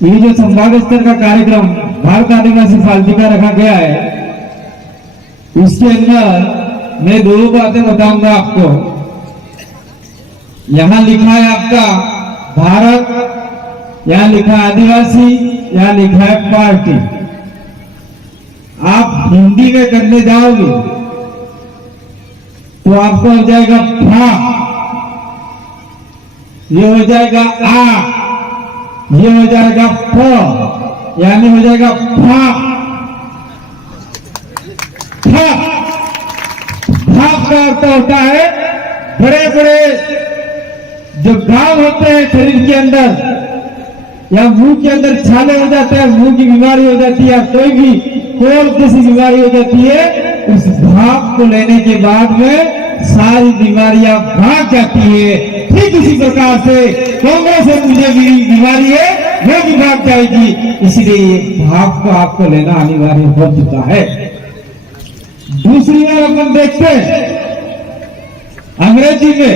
ये जो संभाग स्तर का कार्यक्रम भारत आदिवासी पार्टी का रखा गया है, इसके अंदर मैं दो बातें बताऊंगा आपको। यहां लिखा है आपका भारत, यहां लिखा है आदिवासी, यहां लिखा है पार्टी। आप हिंदी में करने जाओगे तो आपको हो जाएगा फा, ये हो जाएगा आ, ये हो जाएगा फ, यानी हो जाएगा फा। भाप का अर्थ होता है बड़े बड़े जो घाव होते हैं शरीर के अंदर या मुंह के अंदर छाले हो जाते हैं, मुंह की बीमारी हो जाती है, कोई भी कोल जैसी बीमारी हो जाती है, उस भाप को लेने के बाद में सारी बीमारियां भाग जाती है। ठीक इसी प्रकार से कांग्रेस से मुझे भी बीमारी है, वो भी भाग जाएगी। इसलिए भाप को आपको लेना अनिवार्य हो चुका है। दूसरी बार अपन देखते हैं अंग्रेजी में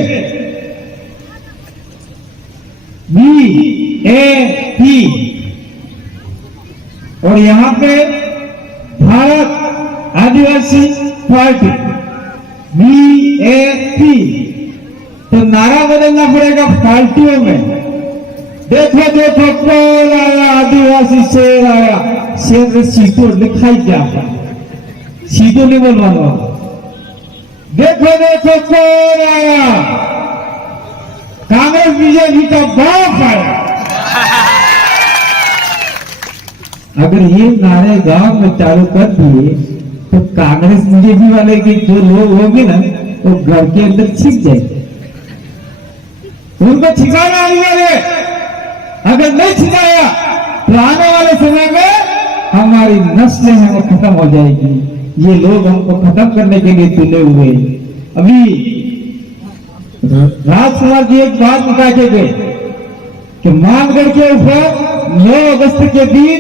BAP और यहां पे भारत आदिवासी पार्टी BAP, तो नारा बदलना पड़ेगा पार्टियों में। देखो देखो कौन आया, आदिवासी शेर आया। शेर में सीटों लिखा ही क्या है, सीधो नहीं बोलवाना। देखो देखो कौन आया, कांग्रेस बीजेपी का बाप आया। अगर ये नारे गांव में चालू कर दिए तो कांग्रेस बीजेपी वाले के जो लोग होंगे ना, वो घर के अंदर छिप जाएंगे। उनको छिपाना है। अगर नहीं छिपाया तो आने वाले समय में हमारी नस्लें हैं वो खत्म हो जाएगी। ये लोग हमको खत्म करने के लिए तुले हुए। अभी राजकुमार जी एक बात बता के गए कि मानगढ़ के ऊपर 9 अगस्त के दिन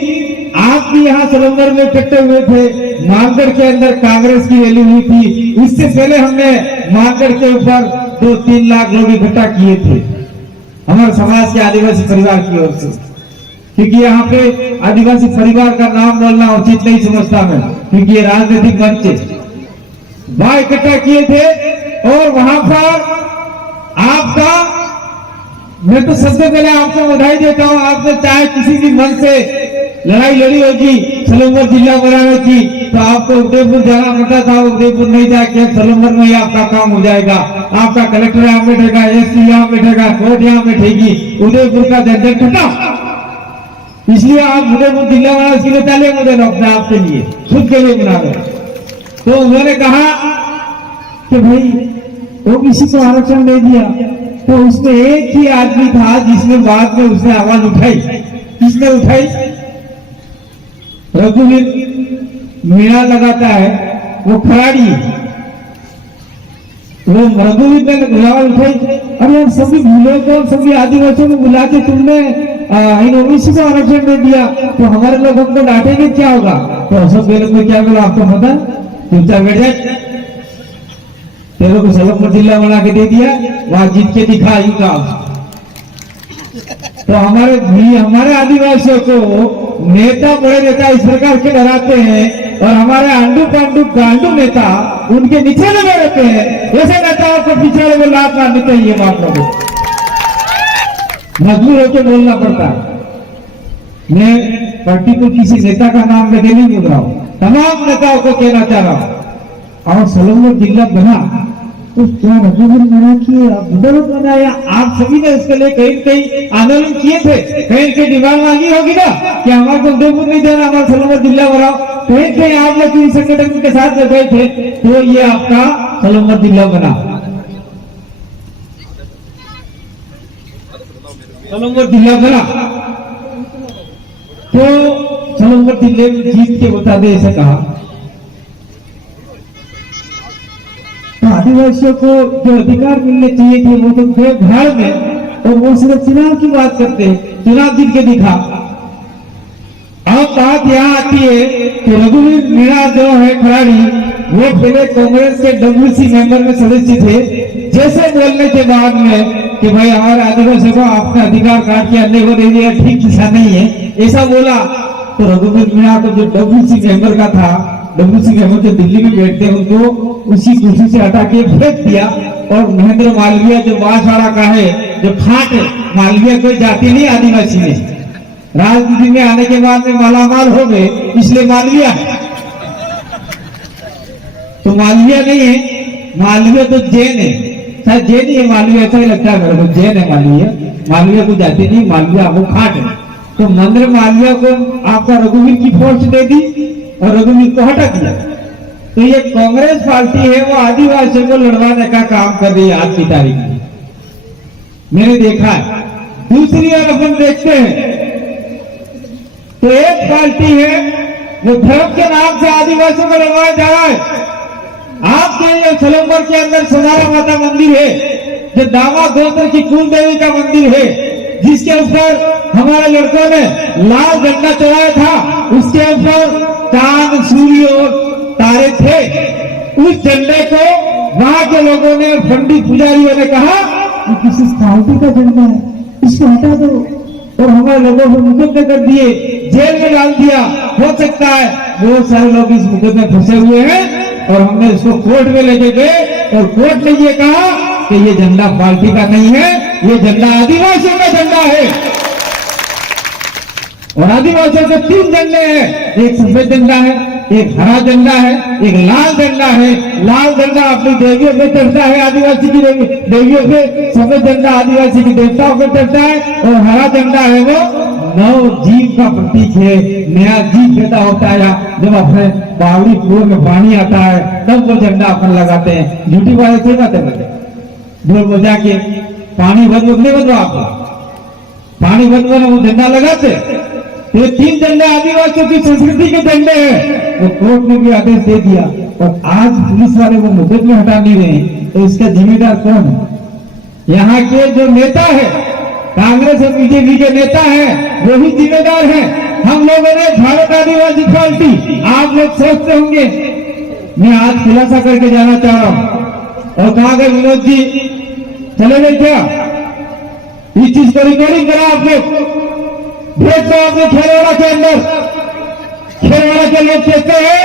आप भी यहाँ सलंगर में इकट्ठे हुए थे। मानगढ़ के अंदर कांग्रेस की रैली हुई थी। उससे पहले हमने मानगढ़ के ऊपर 2-3 लाख लोग इकट्ठा किए थे हमारे समाज के आदिवासी परिवार की ओर से, क्योंकि यहाँ पे आदिवासी परिवार का नाम बोलना उचित नहीं समझता मैं, क्योंकि ये राजनीतिक मंच है। वहां इकट्ठा किए थे और वहां पर आपका, मैं तो सबसे पहले आपको बधाई देता हूं। आपने चाहे किसी भी मन से लड़ाई लड़ी होगी सलंगर जिला बनाने की, तो आपको उदयपुर जाना पड़ता था। उदयपुर नहीं जाके सलंगर में ही आपका काम हो जाएगा। आपका कलेक्टर यहाँ बैठेगा, SP यहाँ बैठेगा, कोर्ट यहाँ बैठेगी, उदयपुर का झंझट खत्म। इसलिए आप उदयपुर जिला बना, इसके लिए तालियां बजा दो अपने आप के लिए, खुद के लिए बना दो। तो उन्होंने कहा कि भाई OBC को आरक्षण दे दिया, तो उसमें एक ही आदमी था जिसने बाद में उसने आवाज उठाई। किसने उठाई? रघुवीर मीणा लगाता है, वो खिलाड़ी, वो रघुवीर ने आवाज उठाई। अरे यार सभी भूलों को, सभी आदिवासियों को बुला के तुमने इन OBC को आरक्षण दे दिया, तो हमारे लोग हमको डांटेंगे, क्या होगा? तो अशोक गहलोत ने क्या बोला आपको पता? चुपचाप बैठ जाए, तेरे को सलंगर जिला बना के दे दिया, वहां जीत के दिखा युगा। तो हमारे आदिवासियों को नेता, बड़े नेता इस प्रकार के डराते हैं, और हमारे आंडू पांडू गांडू नेता उनके नीचे लगे रहते हैं। ऐसे नेताओं को पिछड़े में लात मारनी चाहिए। बात को मजबूर होकर बोलना पड़ता है। मैं पर्टिकुलर किसी नेता का नाम लेके नहीं बोल रहा हूं, तमाम नेताओं को कहना चाह रहा हूं। और सलंगर जिला बना तो क्या रघुवीर मीणा की आंदोलन बनाया? आप सभी ने इसके लिए कहीं आंदोलन किए थे, कहीं डिमांड मांगी होगी ना कि हमारे को उदयपुर नहीं जाना, हमारा सलंगर जिला बनाओ। कहीं आप लोग किसी संगठन के साथ गए थे, तो ये आपका सलंगर जिला बना। सलंगर जिला बना तो सलंगर जिले में जीत के बता दे, ऐसा कहा। तो आदिवासियों को जो अधिकार मिलने चाहिए थे वो तो थे घर में, और वो सिर्फ चुनाव की बात करते हैं, चुनाव जीत के दिखा। अब बात यहाँ आती है कि रघुवीर मीणा जो है खिलाड़ी, वो पहले कांग्रेस के WC मेंबर में सदस्य थे। जैसे बोलने के बाद में कि भाई हमारे आदिवासियों को आपका अधिकार काट के अन्य को दे दिया, ठीक दिशा नहीं है, ऐसा बोला तो रघुवीर मीणा को जो डब्ल्यूसी मेंबर का था, डब्ल्यूसी मेंबर जो दिल्ली में बैठते हैं उनको उसी कुर्सी से हटा के फेंक दिया। और महेंद्र मालवीय जो बांसवाड़ा का है, जो खाट है, मालवीय कोई जाति नहीं आदिवासी में, राजनीति में आने के बाद में मालामाल हो गए इसलिए मालवीय है। तो मालवीय नहीं है, मालवीय तो जैन है, शायद जैन ही है मालवीय, ऐसा ही लगता है मेरे को, जैन है मालवीय। मालवीय को जाति नहीं, मालवीय वो खाट है। तो महेंद्र मालवीय को आपका रघुवीर की पोस्ट दे दी और रघुवीर को हटा दिया। तो ये कांग्रेस पार्टी है वो आदिवासियों को लड़वाने का काम कर रही है आज की तारीख में, मैंने देखा है। दूसरी ओर अपन देखते हैं तो एक पार्टी है वो धर्म के नाम से आदिवासियों को लड़वाया जा रहा है। आपके ये सलंबर के अंदर सदारा माता मंदिर है, जो दामा गोत्र की कुल देवी का मंदिर है, जिसके ऊपर हमारे लड़कों ने लाल झंडा चढ़ाया था, उसके ऊपर चांद सूर्य और तारे थे। उस झंडे को वहां के लोगों ने, पंडित पुजारियों ने कहा कि किसी पार्टी का झंडा है, इसको हटा दो, और हमारे लोगों को मुकदमे कर दिए, जेल में डाल दिया। हो सकता है बहुत सारे लोग इस मुकदमे में फंसे हुए हैं, और हमने इसको कोर्ट में लेके गए और कोर्ट ने ये कहा कि ये झंडा पार्टी का नहीं है, ये झंडा आदिवासियों का झंडा है। और आदिवासियों के 3 झंडे हैं, एक सफेद झंडा है, एक हरा झंडा है, एक लाल झंडा है। लाल झंडा अपनी देवियों पे चढ़ता है, आदिवासी की देवियों पे, सफेद झंडा आदिवासी की देवताओं पे चढ़ता है, और हरा झंडा है वो नव जीव का प्रतीक है। नया जीव पैदा होता है, जब अपने बावड़ी कुएं में पानी आता है तब वो झंडा अपन लगाते हैं। झूठी बात है, बात है, ढोल बजा के पानी बंद नहीं बंदो, आपको पानी बंद वो झंडा लगाते। ये 3 झंडे आदिवासियों की संस्कृति के झंडे हैं, वो कोर्ट ने भी आदेश दे दिया, और आज पुलिस वाले वो मुकदमे हटा नहीं रहे, तो इसका जिम्मेदार कौन है? यहाँ के जो नेता है, कांग्रेस और बीजेपी के नेता हैं, वो ही जिम्मेदार हैं। हम लोगों ने भारत आदिवासी पार्टी, आप लोग सोचते होंगे, मैं आज खुलासा करके जाना चाह रहा हूं। और कहा गए विनोद जी चले गए क्या? इस चीज को रिकॉर्डिंग करा आप लोग, भेज दो आपने खेलवाड़ा के अंदर। खेलवाड़ा के लोग कहते हैं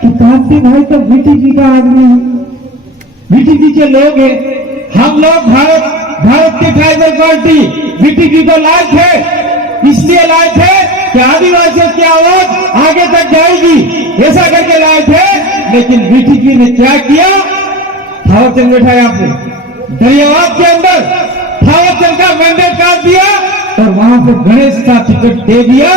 कि कांति भाई तो बीटीपी का आदमी है, बीटीपी के लोग हैं। हम लोग भारत की ट्राइबल पार्टी बीटीपी को लाए थे, इसलिए लाए थे कि आदिवासियों की आवाज आगे तक जाएगी, ऐसा करके लाए थे। लेकिन बीटीपी ने क्या किया? थावरचंद बैठा आपने दरियावाद के अंदर, थावरचंद का मैंडेट काट दिया और वहां पर गणेश का टिकट दे दिया।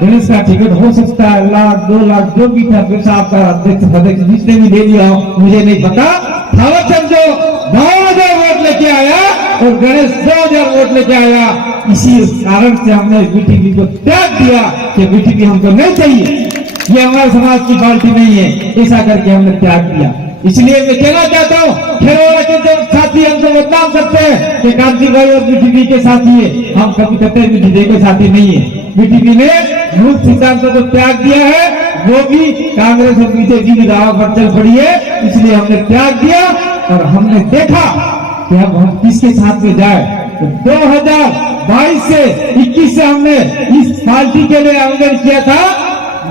गणेश का टिकट हो सकता है 1 लाख 2 लाख जो भी था, पैसा आपका अध्यक्ष जिसने भी दे दिया मुझे नहीं पता। थावरचंद जो 52,000 वोट लेके आया और गणेश 2,000 वोट लेके आया, इसी कारण से हमने बीटीपी को त्याग दिया कि बीटीपी हमको नहीं चाहिए, ये हमारे समाज की पार्टी नहीं है, ऐसा करके हमने त्याग दिया। इसलिए मैं कहना चाहता हूँ, खेलवाड़ा के जो साथी हमको बदनाम करते हैं कि कांति भाई और बीटीपी के साथी है, हम कभी कहते हैं बीटीपी के साथी नहीं है। बीटीपी ने मूल सिद्धांतों को त्याग दिया है, वो भी कांग्रेस और बीजेपी की दावा पर चल पड़ी है, इसलिए हमने त्याग दिया। और हमने देखा कि अब हम किसके साथ में जाए। तो 2022 से 21 से हमने इस पार्टी के लिए आवेदन किया था,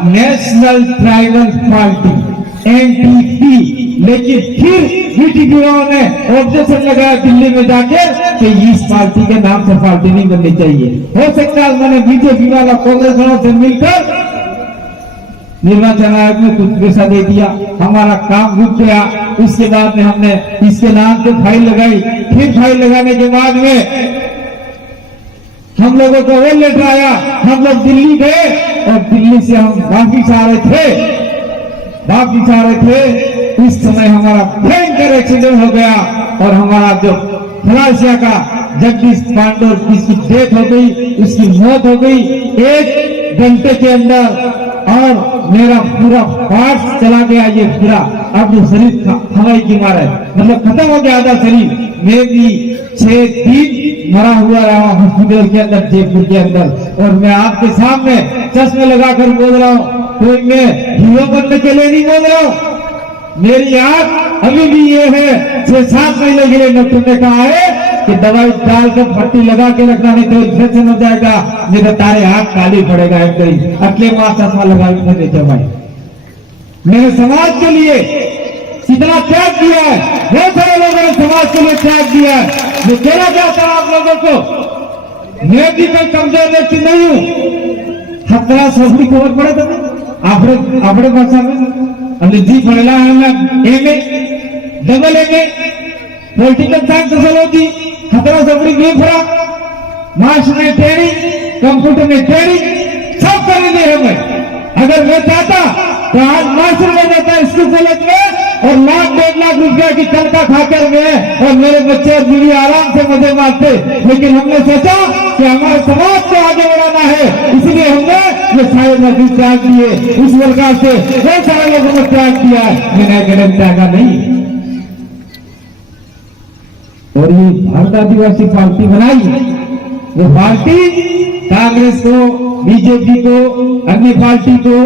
नेशनल ट्राइबल पार्टी NTP, लेकिन फिर बीटीपी ने ऑब्जेक्शन लगाया दिल्ली में जाकर कि इस पार्टी के नाम से पार्टी नहीं बननी चाहिए। हो सकता है मैंने बीजेपी वाला कांग्रेस वालों से मिलकर निर्वाचन आयोग में कुछ पैसा दे दिया, हमारा काम रुक गया। उसके बाद में हमने इसके नाम से फाइल लगाई, फिर फाइल लगाने के बाद में हम लोगों को वो लेटर आया, हम लोग दिल्ली गए और दिल्ली से हम वापिस आ रहे थे। उस समय हमारा भयंकर एक्सीडेंट हो गया और हमारा जो खलासिया का जगदीश पांडे जिसकी डेथ हो गई, उसकी मौत हो गई 1 घंटे के अंदर, और मेरा पूरा पार्ट चला गया, ये पूरा अब जो शरीर हवाई की मार है, मतलब खत्म हो गया आधा शरीर। मैं भी 6 दिन मरा हुआ रहा हॉस्पिटल के अंदर, जयपुर के अंदर। और मैं आपके सामने चश्मे लगाकर बोल रहा हूँ, कोई मैं हीरो बनने के लिए नहीं बोल रहा हूँ। मेरी आंख अभी भी ये है, 6-7 महीने के लिए डॉक्टर ने कहा है कि दवाई डालकर पट्टी लगा के रखना, नहीं तो इन्फेक्शन हो जाएगा, नहीं तो तारे आंख काली पड़ेगा। अगले माँ चश्मा लगा देते भाई। मेरे समाज के लिए कितना त्याग दिया है, बहुत सारे लोगों ने समाज के लिए त्याग दिया है। मैं कहना चाहता हूं आप लोगों को, मैं भी कोई कमजोर व्यक्ति नहीं हूं। हत्या सबकी खबर पड़े तो આપણે ભાષામાં અને જી ભણેલા MA double MA political science sociology खतरा सबरी में फरा मास्टर ने ट्रेनिंग, कंप्यूटर में ट्रेनिंग सब करने है। मैं अगर मैं चाहता तो आज मास्टर में जाता स्कूल कॉलेज में और लाख 1.5 लाख रुपया की तनख्वाह खाकर गए और मेरे बच्चे और बीवी आराम से मजे मारते। लेकिन हमने सोचा कि हमारे समाज को आगे बढ़ाना है, इसलिए हमने ये सारे नौकरी त्याग दिए। उस प्रकार से बहुत सारे लोगों ने त्याग दिया है, मैंने गलत त्यागा नहीं। और ये भारत आदिवासी पार्टी बनाई, वो पार्टी कांग्रेस को, बीजेपी को, अन्य पार्टी को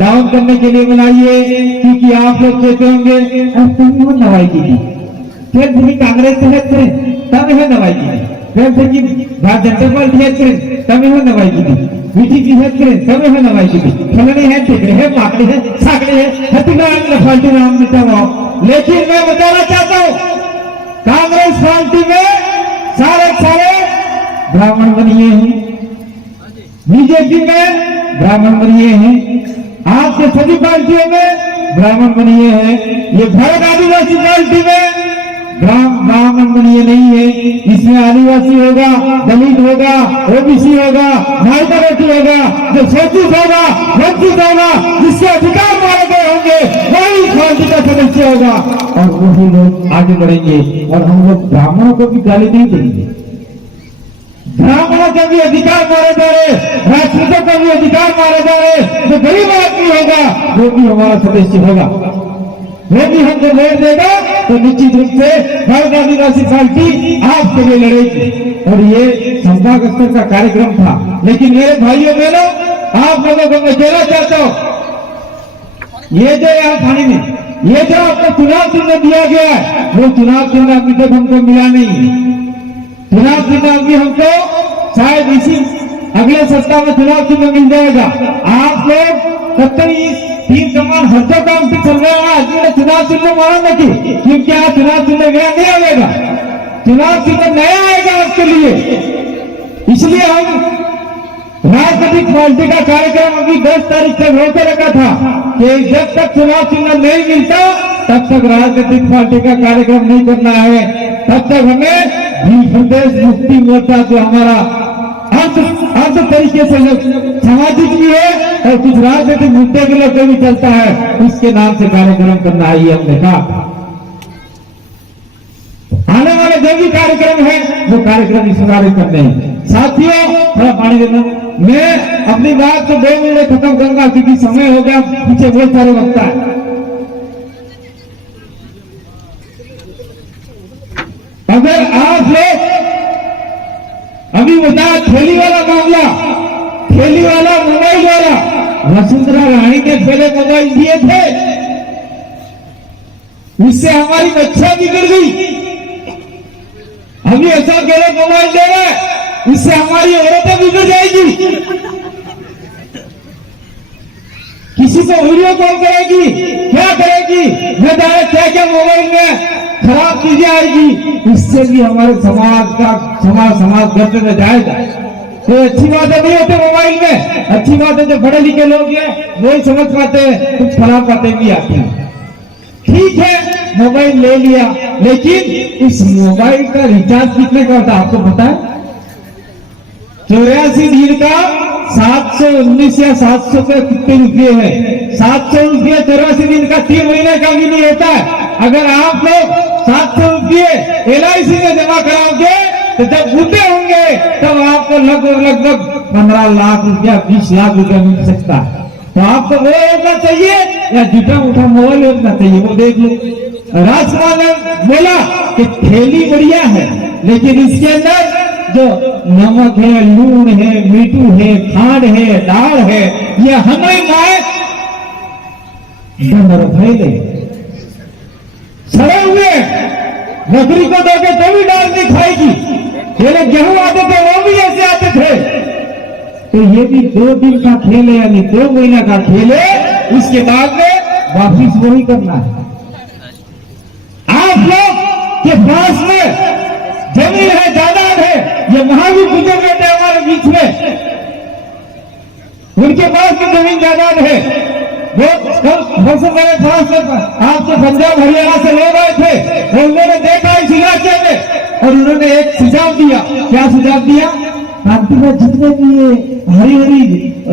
डाउन करने के लिए बनाई है। क्योंकि आप लोग कहते होंगे तुम नवाई की थी, फिर भी कांग्रेस से हेल्प करें तब यह नवाई की थी, फिर भारतीय जनता पार्टी हेल्प करें तब यह नवाई की थी, बीजेपी हेल्प करें तब यह नवाई की थी, फलने है, टिकड़े है, माकड़े है, साकड़े है, हथियार पार्टी नाम मिटाओ। लेकिन मैं बताना चाहता हूँ, कांग्रेस पार्टी में सारे ब्राह्मण बनिए हैं, बीजेपी में ब्राह्मण बनिए हैं, आपके सभी पार्टियों में ब्राह्मण बनिए हैं। ये भारत आदिवासी पार्टी में ब्राह्मण बनिए नहीं है। इसमें आदिवासी होगा, दलित होगा, ओबीसी होगा, माइनॉरिटी होगा, जो शोषित होगा, वंचित होगा, जिसके अधिकार मारे गए होंगे, वही पार्टी का सदस्य होगा और वही लोग आगे बढ़ेंगे। और हम लोग ब्राह्मणों को भी गाली नहीं देंगे, ब्राह्मणों के भी अधिकार मारे जा रहे, राजपूतों को भी अधिकार मारे जा रहे। जो गरीब आदमी होगा वो भी हमारा सदस्य होगा, वो भी हमको वोट देगा तो निश्चित रूप से भारत आदिवासी पार्टी आपके लिए लड़ेगी। और ये संभाग स्तर का कार्यक्रम था। लेकिन मेरे भाइयों बहनों, आप लोगों को मैं कहना चाहता हूं, ये जो यहाँ थाने में ये जो आपको चुनाव चिन्ह दिया गया है, वो चुनाव चिन्ह अभी तक हमको मिला नहीं। चुनाव चिन्ह अभी हमको शायद इसी अगले सप्ताह में चुनाव चिन्ह मिल जाएगा। आप लोग तब तक तीन कमान हफ्तों काम से चल रहा है, आज चुनाव चिन्ह माना नहीं, क्योंकि आज चुनाव चिन्ह नया नहीं आएगा, चुनाव चिन्ह नया आएगा आपके लिए। इसलिए हम राजनीतिक पार्टी का कार्यक्रम अभी 10 तारीख तक रोके रखा था कि जब तक चुनाव चिन्ह नहीं मिलता तब तक राजनीतिक पार्टी का कार्यक्रम नहीं करना है। तब तक हमें प्रदेश मुक्ति मोर्चा जो हमारा अर्थ तरीके से सामाजिक भी है और कुछ राजनीतिक मुद्दे के लिए भी चलता है, उसके नाम से कार्यक्रम करना है। ये हमने कहा आने वाले जो भी कार्यक्रम है वो कार्यक्रम इस प्रकार करने हैं। साथियों, थोड़ा पानी देना, मैं अपनी बात को 2 मिनट में खत्म करूंगा क्योंकि समय हो गया, पीछे बहुत सारे वक्त है। अगर आप लोग अभी बताया थैली वाला मामला, थैली वाला मोबाइल वाला, वसुंधरा रानी ने पहले मोबाइल दिए थे, उससे हमारी बच्चा बिगड़ गई। अभी ऐसा कह रहे मोबाइल दे रहे, उससे हमारी औरतें बिगड़ जाएगी। किसी को वीडियो कॉल करेगी, क्या करेगी, न जाने क्या क्या मोबाइल में खराब चीजें आएगी, इससे भी हमारे समाज का समाज गर्द में जाएगा। तो अच्छी बातें नहीं होते मोबाइल में, अच्छी बातें जो पढ़े लिखे लोग हैं वही समझ पाते हैं, कुछ खराब बातें भी आती हैं। ठीक है, मोबाइल ले लिया, लेकिन इस मोबाइल का रिचार्ज कितने का होता है आपको पता है? 84 दिन का 719 या 700 के कितने रुपये है? 700 रुपये 84 दिन का 3 महीने का भी नहीं होता है। अगर आप लोग 700 रुपये LIC में जमा कराओगे तो जब बूढ़े होंगे तब आपको लगभग 15 लाख रुपया 20 लाख रुपया मिल सकता है। तो आपको वो होना चाहिए या जुटा उठा मोबाइल होना चाहिए, वो देख लो। राजकुमार ने बोला कि थैली बढ़िया है, लेकिन इसके अंदर जो नमक है, लूण है, मीठू है, खांड है, दाल है, ये हमें माए फैले सड़े हुए नौकरी को दोगे तो भी डाल नहीं खाएगी। ये लोग गेहूं आते थे वो भी ऐसे आते थे। तो ये भी 2 दिन का खेल है, यानी 2 महीना का खेल है। उसके बाद में वापिस वही करना है। आप लोग के पास में जमीन है, जायदाद है, ये महावीर गुजर गए थे हमारे बीच में, उनके पास में जमीन जायदाद है। वो कल मौसम मेरे पास आपके पंजाब हरियाणा से लोग आए थे और उन्होंने देखा इस इलाके में और उन्होंने एक सुझाव दिया। क्या सुझाव दिया? क्रांति में जितने भी ये हरी हरी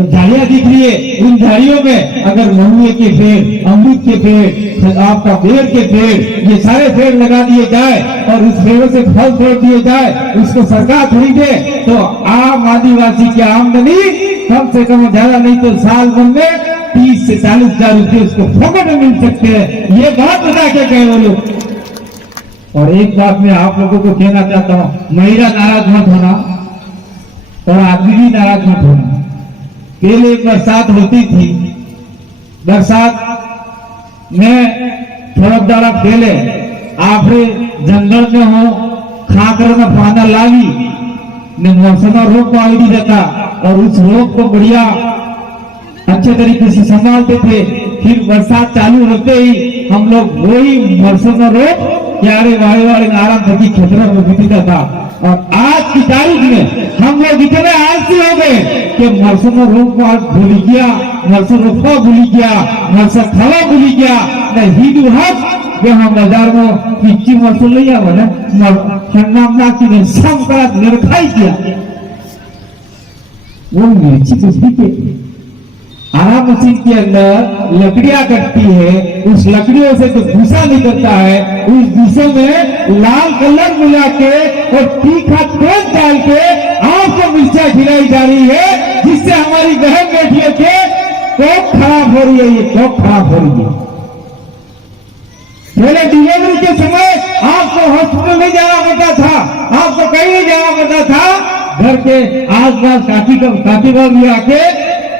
झाड़ियां दिख रही है, उन झाड़ियों में अगर महुए के पेड़, अमरूद के पेड़, आपका बेर के पेड़, ये सारे पेड़ लगा दिए जाए और उस पेड़ों से फल तोड़ दिए जाए, उसको सरकार खरीदे तो आम आदिवासी की आमदनी कम से कम ज्यादा नहीं तो साल भर में 30 से 40 हजार रुपये उसको फोकट में मिल सकते हैं। ये बात बता के कहे वो लोग। और एक बात मैं आप लोगों को कहना चाहता हूं, महिला नाराज मत होना और आदमी भी नाराज मत होना। पहले बरसात होती थी, बरसात में थोड़ा दाड़ा पहले आप जंगल में हो खाकर में पाना लागी ने मौसम रोग को आई जाता और उस रोग को बढ़िया अच्छे तरीके से संभालते थे। फिर बरसात चालू होते ही हम लोग वही मौसम रोग क्यारे वाले वाले आराम थकी खेतरों में बीतता था। और आज की तारीख में हम लोग इतने आलसी हो गए कि मौसम रोग को भूल गया, मौसम रोग को भूल गया, मौसम खावा भूल गया। हिंदू हक जो हम बाजार में पिच्ची मौसम ले आओ ना ठंडा की सब करा निर्खाई किया। वो मिर्ची कुछ के आरा मशीन के अंदर लकड़ियां कटती है, उस लकड़ियों से जो भूसा निकलता है, उस भूसे में लाल कलर मिला के और तीखा तेल डाल के आपको मिर्चा खिलाई जा रही है, जिससे हमारी बहन बेटियों के कोख खराब हो रही है। ये कोख खराब हो रही है। पहले डिलीवरी के समय आपको हॉस्पिटल नहीं जाना पड़ता था, आपको कहीं नहीं जाना पड़ता था, घर के आसपास काकी बाग भी आके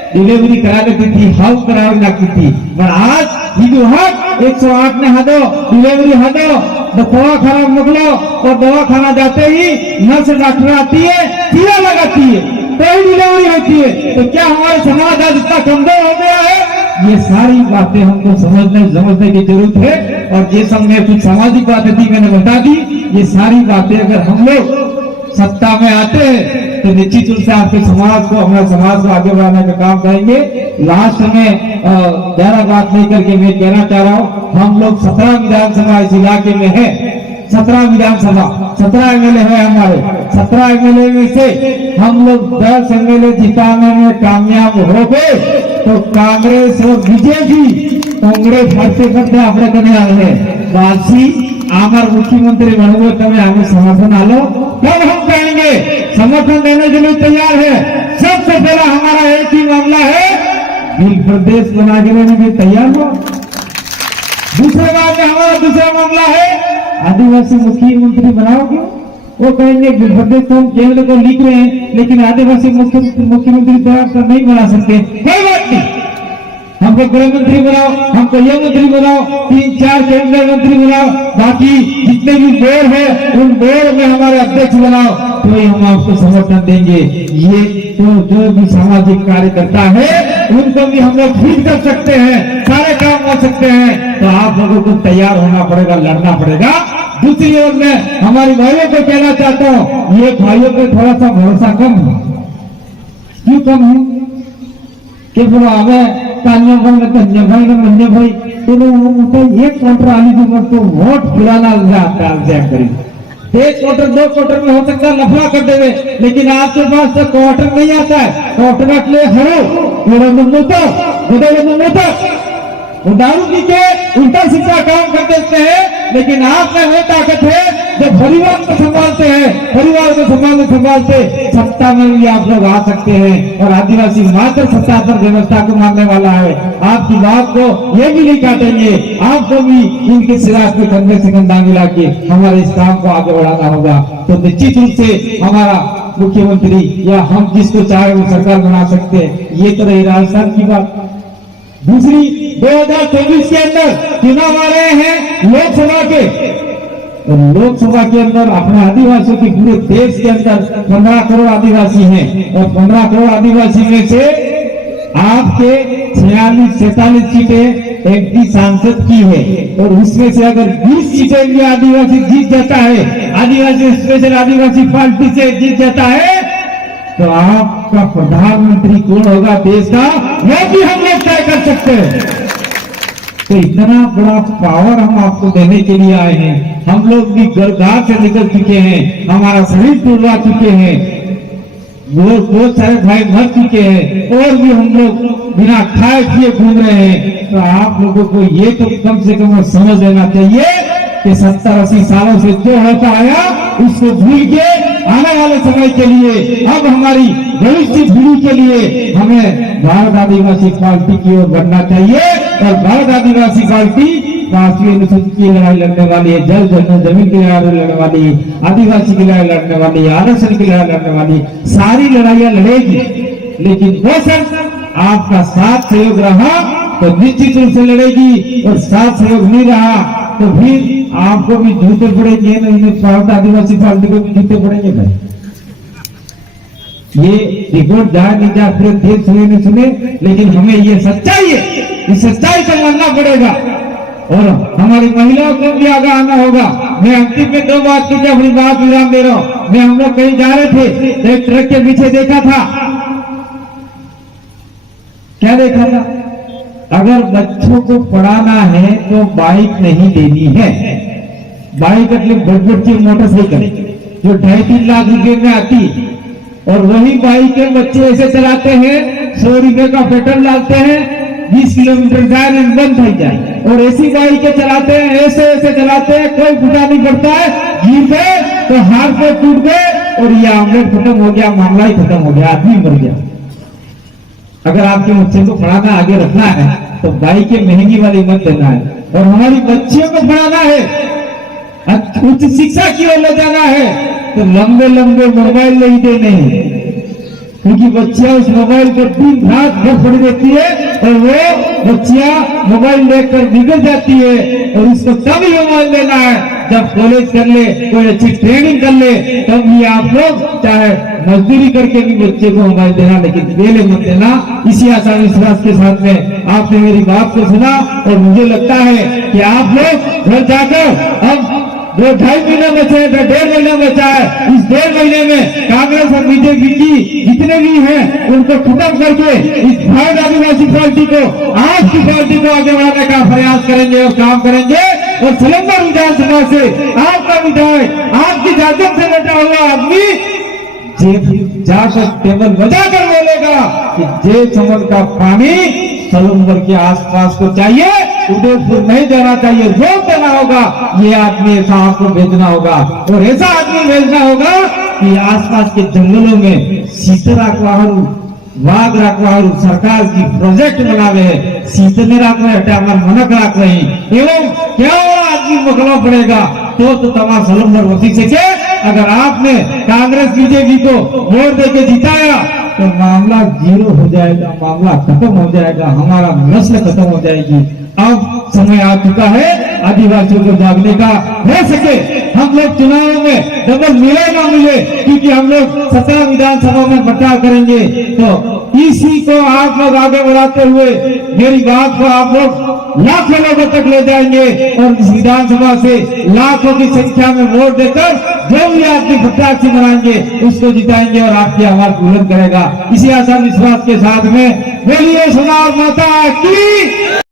डिलीवरी करा लेती थी, हाउस करा लगती थी। पर आज हिंदू हक 108 में हदो डिलीवरी हदो दवा खाना मोकलो और दवा खाना जाते ही नर्स डॉक्टर आती है, टीका लगाती है, कोई डिलीवरी होती है। तो क्या हमारे समाज आज इतना कमजोर हो गया है? ये सारी बातें हमको समझने की जरूरत है। और ये सब में कुछ सामाजिक बातें थी मैंने बता दी। ये सारी बातें अगर हम लोग सत्ता में आते हैं तो निश्चित रूप से आपके समाज को, हमारे समाज को आगे बढ़ाने का काम करेंगे। लास्ट में ज्यादा बात नहीं करके मैं कहना चाह रहा हूँ, हम लोग 17 विधानसभा इस इलाके में है। 17 विधानसभा 17 एमएलए है हमारे। 17 एमएलए में से हम लोग 10 एमएलए जिताने में कामयाब हो गए तो कांग्रेस और बीजेपी कांग्रेस फरते अपने करने आए हैं। वासी आमार मुख्यमंत्री बनोगे तब हमें समर्थन आलो, तब हम कहेंगे समर्थन देने के लिए तैयार है। सबसे पहला हमारा एक ही मामला है, बिल प्रदेश बना के लेने के तैयार हो। दूसरे बात में हमारा दूसरा मामला है आदिवासी मुख्यमंत्री बनाओगे। वो कहेंगे बिल प्रदेश तो हम केंद्र को लिख रहे हैं लेकिन आदिवासी मुख्यमंत्री तो नहीं बना सकते। कोई बात नहीं, हमको गृह मंत्री बनाओ, हमको ये मंत्री बनाओ, 3-4 केंद्रीय मंत्री बनाओ, बाकी जितने भी बोर्ड है उन बोर्ड में हमारे अध्यक्ष बनाओ, तो हम आपको समर्थन देंगे। ये तो जो भी सामाजिक कार्य करता है उनको भी हम लोग खरीद कर सकते हैं, सारे काम हो सकते हैं। तो आप लोगों को तैयार होना पड़ेगा, लड़ना पड़ेगा। दूसरी ओर में हमारे भाइयों को कहना चाहता हूँ, ये भाइयों पे थोड़ा सा भरोसा कम है। क्यों कम है? कि बोलो हमें भाई भाई तो एक क्वार्टर आली तो वोट फुलाना करें। 1 क्वार्टर 2 क्वार्टर में हो सकता है लफड़ा कर देवे, लेकिन आपके पास तो क्वार्टर नहीं आता है। क्वार्टर वो दारू पी के उल्टा सीधा काम कर देते हैं, लेकिन आप में वो ताकत है जो परिवार को संभालते हैं, परिवार को संभालते सत्ता में भी आप लोग आ सकते हैं। और आदिवासी मात्र सत्ता पर व्यवस्था को मानने वाला है। आपकी बात को ये भी नहीं काटेंगे, आपको भी इनके सिराज पे कंधे से कंधा मिला के हमारे इस काम को आगे बढ़ाना होगा। तो निश्चित रूप से हमारा मुख्यमंत्री या हम जिसको चाहे वो सरकार बना सकते हैं। ये तो रही राजस्थान की बात। दूसरी 2024 के अंदर चुनाव आ रहे हैं लोकसभा के, और लोकसभा के अंदर अपने आदिवासियों की पूरे देश के अंदर 15 करोड़ आदिवासी हैं और 15 करोड़ आदिवासी में से आपके 46-47 सीटें एमपी सांसद की है और उसमें से अगर 20 सीटें ये आदिवासी जीत जाता है, आदिवासी स्पेशल आदिवासी पार्टी से जीत जाता है, तो आपका प्रधानमंत्री कौन होगा देश का, यह भी हम लोग तय कर सकते हैं। तो इतना बड़ा पावर हम आपको देने के लिए आए हैं। हम लोग भी घर से निकल चुके हैं, हमारा शरीर टूटा चुके हैं, बहुत सारे भाई मर चुके हैं और भी हम लोग बिना खाए पिए घूम रहे हैं। तो आप लोगों को ये तो कम से कम समझ लेना चाहिए कि 70-80 सालों से जो होता आया उसको भूल के आने वाले समय के लिए, अब हमारी भविष्य पीढ़ी के लिए हमें भारत आदिवासी पार्टी की ओर बढ़ना चाहिए। और भारत आदिवासी पार्टी राष्ट्रीय अनुसूचित की लड़ाई लड़ने वाली है, जमीन की लड़ाई लड़ने वाली, आदिवासी की लड़ाई लड़ने वाली, आरक्षण की लड़ाई लड़ने वाली, सारी लड़ाइयां लड़ेगी। लेकिन वो सब आपका साथ सहयोग रहा तो निश्चित रूप से लड़ेगी, और साथ सहयोग नहीं रहा तो फिर आपको भी जूते पड़ेंगे, भारत आदिवासी पार्टी को भी जूते पड़ेंगे भाई। ये रिपोर्ट जाए नहीं जाए पूरे देश सुने नहीं सुने, लेकिन हमें ये सच्चाई है, इस सच्चाई को मानना पड़ेगा और हमारी महिलाओं को भी आगे आना होगा। मैं अंतिम में 2 बात की अपनी बात विराम दे रहा हूँ। मैं हम लोग कहीं जा रहे थे तो एक ट्रक के पीछे देखा था, क्या देखा था, अगर बच्चों को पढ़ाना है तो बाइक नहीं लेनी है। बाइक मतलब बड़ की मोटरसाइकिल जो 2.5-3 लाख रुपए में आती, और वही बाइक के बच्चे ऐसे चलाते हैं, 100 रुपए का पेट्रोल डालते हैं, 20 किलोमीटर जाए बंद हो जाए, और ऐसी बाइक के चलाते हैं, ऐसे ऐसे चलाते हैं, कोई फूटा नहीं पड़ता है, गिर गए तो हाथ पे टूट गए और ये आमलेट खत्म हो गया, मामला ही खत्म हो गया, आदमी मर गया। अगर आपके बच्चे को पढ़ाना आगे रखना है तो बाइकें महंगी वाली मत देना है, और हमारी बच्चियों को पढ़ाना है, उच्च शिक्षा की ओर ले जाना है तो लंबे लंबे मोबाइल नहीं देने हैं, क्योंकि बच्चियां उस मोबाइल को दिन रात भर पड़ी रहती है और वो बच्चियां मोबाइल लेकर बिगड़ जाती है। और उसको तभी मोबाइल देना है जब कॉलेज कर ले, कोई अच्छी ट्रेनिंग कर ले, तब भी आप लोग चाहे मजदूरी करके भी बच्चे को मोबाइल देना, लेकिन पहले मत देना। इसी आशा विश्वास के साथ में आपने मेरी बात को सुना और मुझे लगता है कि आप लोग घर जाकर अब 2-2.5 महीना बचे हैं, 1.5 महीना बचा है, इस 1.5 महीने में कांग्रेस और बीजेपी की जितने भी हैं उनको खत्म करके इस भारत आदिवासी पार्टी को, आज की पार्टी को आगे बढ़ाने का प्रयास करेंगे और काम करेंगे। और सलंगर विधानसभा से आपका विधायक, आपकी जातियों से बैठा हुआ आदमी जाकर टेबल बजाकर बोलेगा कि जय चमन का पानी सलंगर के आसपास को चाहिए, उदयपुर नहीं जाना चाहिए, रोक देना होगा। ये आदमी ऐसा आपको भेजना होगा, और ऐसा आदमी भेजना होगा कि आसपास के जंगलों में शीतल रखवाहरू, वाघ रखवाहरू सरकार की प्रोजेक्ट बनावे, शीतल रखवा मनक रख रही एवं क्या आदमी मोकलना पड़ेगा तो तमाम सलंगर वसी से। अगर आपने कांग्रेस बीजेपी को वोट देके जिताया तो मामला 0 हो जाएगा, मामला खत्म हो जाएगा, हमारा नस्ल खत्म हो जाएगी। अब समय आ चुका है आदिवासियों को जागने का। हो सके हम लोग चुनाव में डबल मिले ना मिले, क्योंकि हम लोग 17 विधानसभा में बचाव करेंगे, तो इसी को आप लोग आगे बढ़ाते हुए मेरी बात को आप लोग लाखों लोगों तक ले जाएंगे और इस विधानसभा से लाखों की संख्या में वोट देकर जो भी आपके प्रत्याशी बनाएंगे उसको जिताएंगे और आपकी आवाज बुलंद करेगा। इसी आशा विश्वास के साथ में बोलिए सोनार माता की